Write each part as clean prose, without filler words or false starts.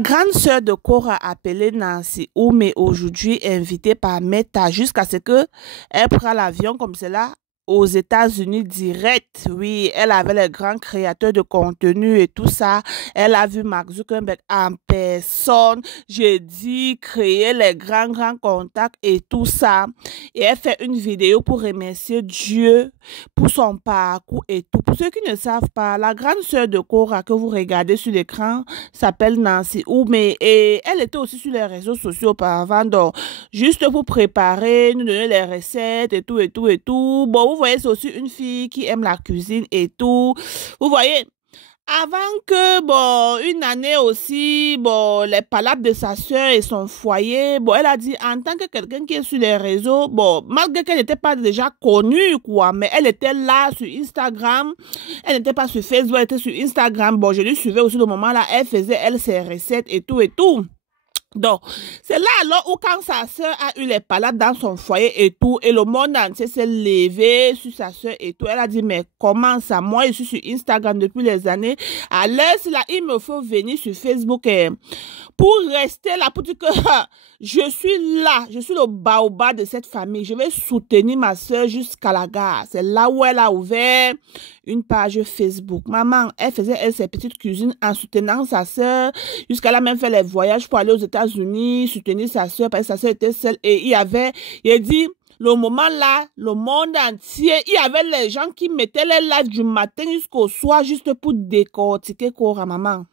Grande sœur de Cora appelée Nancy Ou, mais aujourd'hui invitée par Meta jusqu'à ce que elle prenne l'avion comme cela aux États-Unis direct. Oui, elle avait les grands créateurs de contenu et tout ça. Elle a vu Mark Zuckerberg en personne. J'ai dit créer les grands contacts et tout ça. Et elle fait une vidéo pour remercier Dieu pour son parcours et tout. Pour ceux qui ne savent pas, la grande sœur de Cora que vous regardez sur l'écran s'appelle Nancy Ou, mais et elle était aussi sur les réseaux sociaux auparavant. Donc, juste pour préparer, nous donner les recettes et tout et tout et tout. Bon, vous voyez, c'est aussi une fille qui aime la cuisine et tout. Vous voyez, avant que, bon, une année aussi, bon, les palabres de sa soeur et son foyer, bon, elle a dit, en tant que quelqu'un qui est sur les réseaux, bon, malgré qu'elle n'était pas déjà connue, quoi, mais elle était là sur Instagram, elle n'était pas sur Facebook, elle était sur Instagram, bon, je lui suivais aussi le moment là, elle faisait, elle, ses recettes et tout et tout. Donc, c'est là alors où quand sa soeur a eu les palabres dans son foyer et tout, et le monde entier s'est levé sur sa soeur et tout, elle a dit, mais comment ça? Moi, je suis sur Instagram depuis les années. À l'heure, là, il me faut venir sur Facebook pour rester là, pour dire que je suis là, je suis le baobab de cette famille. Je vais soutenir ma soeur jusqu'à la gare. C'est là où elle a ouvert une page Facebook. Maman, elle faisait elle, ses petites cuisines en soutenant sa soeur. Jusqu'à là, même fait les voyages pour aller aux États-Unis, soutenir sa soeur parce que sa soeur était seule. Et il a dit, le moment là, le monde entier, il y avait les gens qui mettaient les lives du matin jusqu'au soir juste pour décortiquer Cora, maman.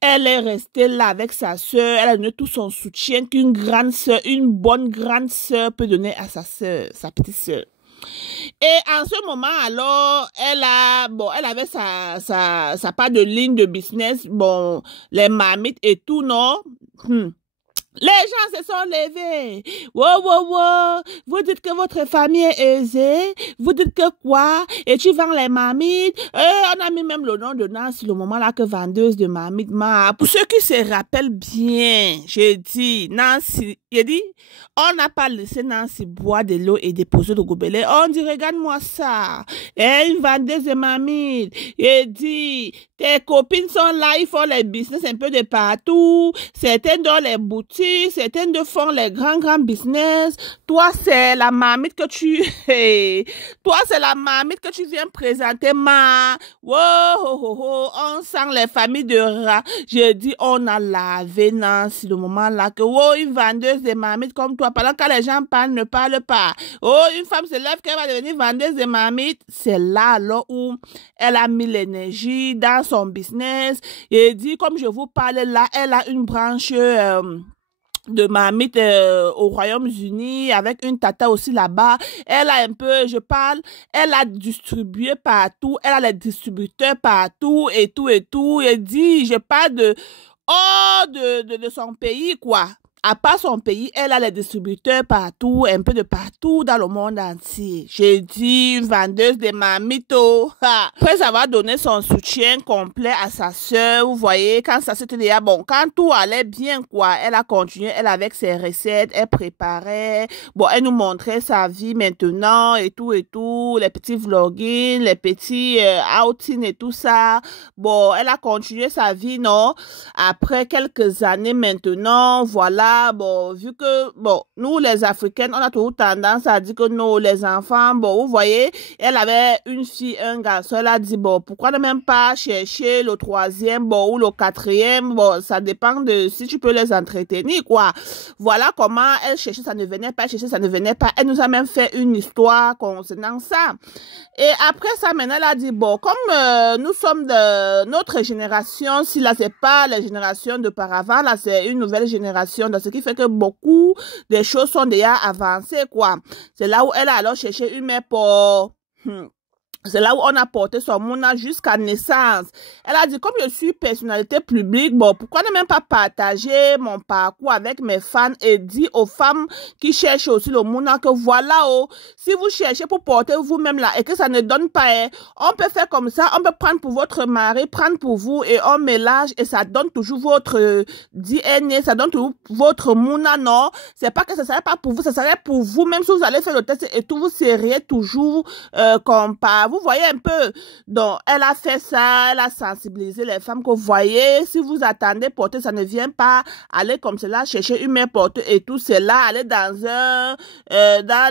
Elle est restée là avec sa soeur, elle a donné tout son soutien qu'une grande soeur, une bonne grande soeur peut donner à sa soeur, sa petite soeur. Et en ce moment, alors, elle avait sa part de ligne de business, bon, les marmites et tout, non? Les gens se sont levés. Wow. Vous dites que votre famille est aisée. Vous dites que quoi? Et tu vends les marmites. On a mis même le nom de Nancy, le moment là que vendeuse de marmites. Pour ceux qui se rappellent bien, j'ai dit, Nancy, il dit, on n'a pas laissé Nancy boire de l'eau et déposer le gobelet. On dit, regarde-moi ça. Et une vendeuse de marmites. Il dit, tes copines sont là, ils font les business un peu de partout. Certaines dans les boutiques. Certaines de font les grands business. Toi, c'est la marmite que tu... Toi, c'est la marmite que tu viens présenter, Wow, on sent les familles de rats. J'ai dit, on a lavé Nancy, le moment là que, une vendeuse de marmites comme toi. Pendant que les gens parlent, ne parlent pas. Une femme se lève qu'elle va devenir vendeuse de marmites. C'est là, alors, où elle a mis l'énergie dans son business. Et dit, comme je vous parle là, elle a une branche... de marmite au Royaume-Uni avec une tata aussi là-bas. Elle a un peu, elle a distribué partout, elle a les distributeurs partout et tout et tout. Elle dit, je parle de son pays, quoi. À part son pays, elle a les distributeurs partout, un peu de partout dans le monde entier. J'ai dit, une vendeuse de marmitos. Après avoir donné son soutien complet à sa soeur, vous voyez, quand ça s'était déjà bon, quand tout allait bien, quoi, elle a continué, elle avec ses recettes, elle préparait, bon, elle nous montrait sa vie maintenant et tout, les petits vlogging, les petits outings et tout ça. Bon, elle a continué sa vie, non? Après quelques années maintenant, voilà. Bon, vu que, bon, nous, les Africaines, on a toujours tendance à dire que nous, les enfants, bon, vous voyez, elle avait une fille, un garçon, elle a dit, bon, pourquoi ne même pas chercher le troisième, bon, ou le quatrième, bon, ça dépend de si tu peux les entretenir, quoi. Voilà comment elle cherchait, ça ne venait pas, elle cherchait, ça ne venait pas. Elle nous a même fait une histoire concernant ça. Et après ça, maintenant, elle a dit, bon, comme nous sommes de notre génération, si là, c'est pas les générations d'auparavant, là, c'est une nouvelle génération, ce qui fait que beaucoup de choses sont déjà avancées, quoi. C'est là où elle a alors cherché une mère pour... C'est là où on a porté son mouna jusqu'à naissance. Elle a dit, comme je suis personnalité publique, bon, pourquoi ne même pas partager mon parcours avec mes fans et dire aux femmes qui cherchent aussi le mouna que voilà, si vous cherchez pour porter vous-même là et que ça ne donne pas, on peut faire comme ça, on peut prendre pour votre mari, prendre pour vous et on mélange et ça donne toujours votre DNA, ça donne toujours votre mouna, non? C'est pas que ça serait pas pour vous, ça serait pour vous, même si vous allez faire le test et tout, vous seriez toujours comparé. Vous vous voyez un peu. Donc, elle a fait ça, elle a sensibilisé les femmes que vous voyez, si vous attendez porter, ça ne vient pas. Aller comme cela, chercher une mère porteuse et tout cela, aller dans dans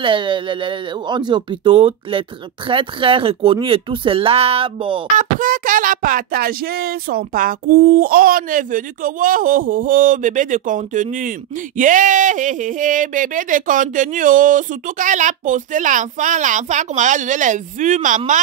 on dit hôpitaux, les très très reconnus et tout cela. Bon, après qu'elle a partagé son parcours, on est venu que, oh, oh, oh, oh, bébé de contenu. Yeah, bébé de contenu, oh, surtout quand elle a posté l'enfant, comme elle a donné les vues, maman,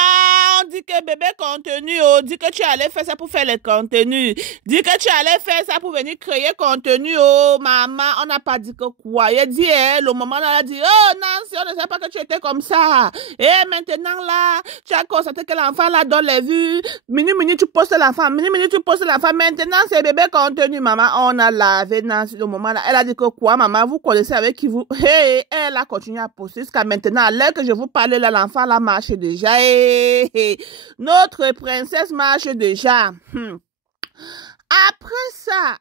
on dit que bébé contenu, oh, dit que tu allais faire ça pour faire les contenus, dit que tu allais faire ça pour venir créer contenu, oh, maman, on n'a pas dit que quoi, elle dit, le moment où elle a dit, oh, Nancy, on ne sait pas que tu étais comme ça, et maintenant là, tu as constaté que l'enfant là donne les vues, minute, tu postes l'enfant, minute, tu postes l'enfant, maintenant c'est bébé contenu, maman, on a lavé Nancy, le moment là, elle a dit que quoi, maman, vous connaissez avec qui vous, hey, elle a continué à poster jusqu'à maintenant, à l'heure que je vous parlais là, l'enfant là marche déjà, hey, hey. Notre princesse marche déjà. Après ça,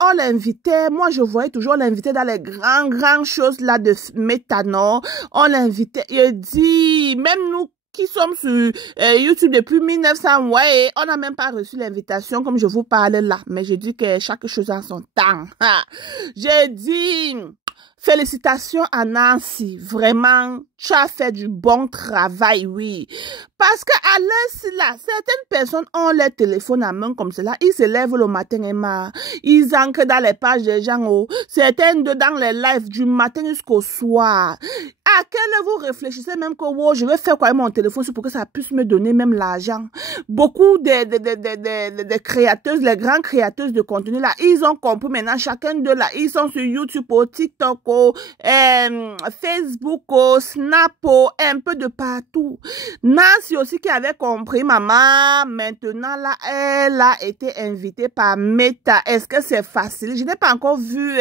on l'invitait, moi je voyais toujours l'inviter dans les grandes choses là de Métano. On l'invitait, il dit, même nous qui sommes sur YouTube depuis 1900, ouais, on n'a même pas reçu l'invitation comme je vous parlais là. Mais je dis que chaque chose a son temps. J'ai dit, félicitations à Nancy, vraiment, tu as fait du bon travail, oui. Parce qu'à l'heure là, certaines personnes ont leur téléphone à main comme cela, ils se lèvent le matin et ils ancrent dans les pages des gens, oh, certaines dans les lives du matin jusqu'au soir. À quelle heure vous réfléchissez même que, oh, je vais faire quoi avec mon téléphone pour que ça puisse me donner même l'argent. Beaucoup de créateuses, les grandes créateuses de contenu là, ils ont compris maintenant, chacun d'eux là, ils sont sur YouTube, TikTok, Facebook, Snap, un peu de partout. Nancy aussi qui avait compris, maman, maintenant là, elle a été invitée par Meta. Est-ce que c'est facile? Je n'ai pas encore vu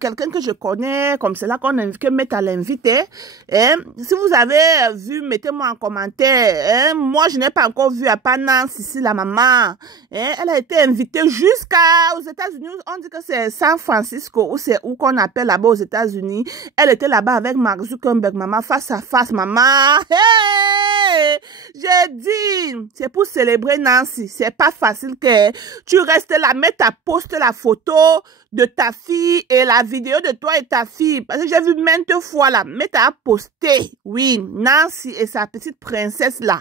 quelqu'un que je connais comme cela que Meta l'invite. Si vous avez vu, mettez-moi en commentaire. Moi, je n'ai pas encore vu à part Nancy ici, la maman. Elle a été invitée jusqu'aux États-Unis. On dit que c'est San Francisco ou c'est où qu'on appelle là-bas aux États-Unis. Elle était là-bas avec Mark Zuckerberg, maman, face à face, maman. Hey! J'ai dit, c'est pour célébrer Nancy. C'est pas facile que tu restes là, mets ta poste la photo de ta fille et la vidéo de toi et ta fille. Parce que j'ai vu maintes fois là, mais t'as posté. Oui, Nancy et sa petite princesse là.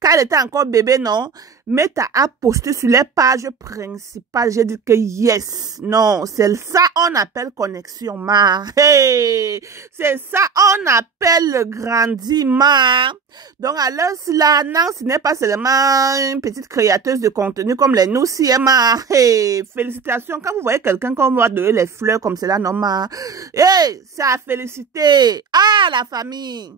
Quand elle était encore bébé, non? Mais t'as posté sur les pages principales. J'ai dit que yes. Non, c'est ça on appelle connexion, ma. Hey! C'est ça on appelle le grandiment. Donc alors, là, Nancy n'est pas seulement une petite créatrice de contenu comme les nous, si ma. Hey! Félicitations. Quand vous voyez quelqu'un comme moi donner les fleurs comme cela, non, ma. Hey! C'est à féliciter. Ah, la famille.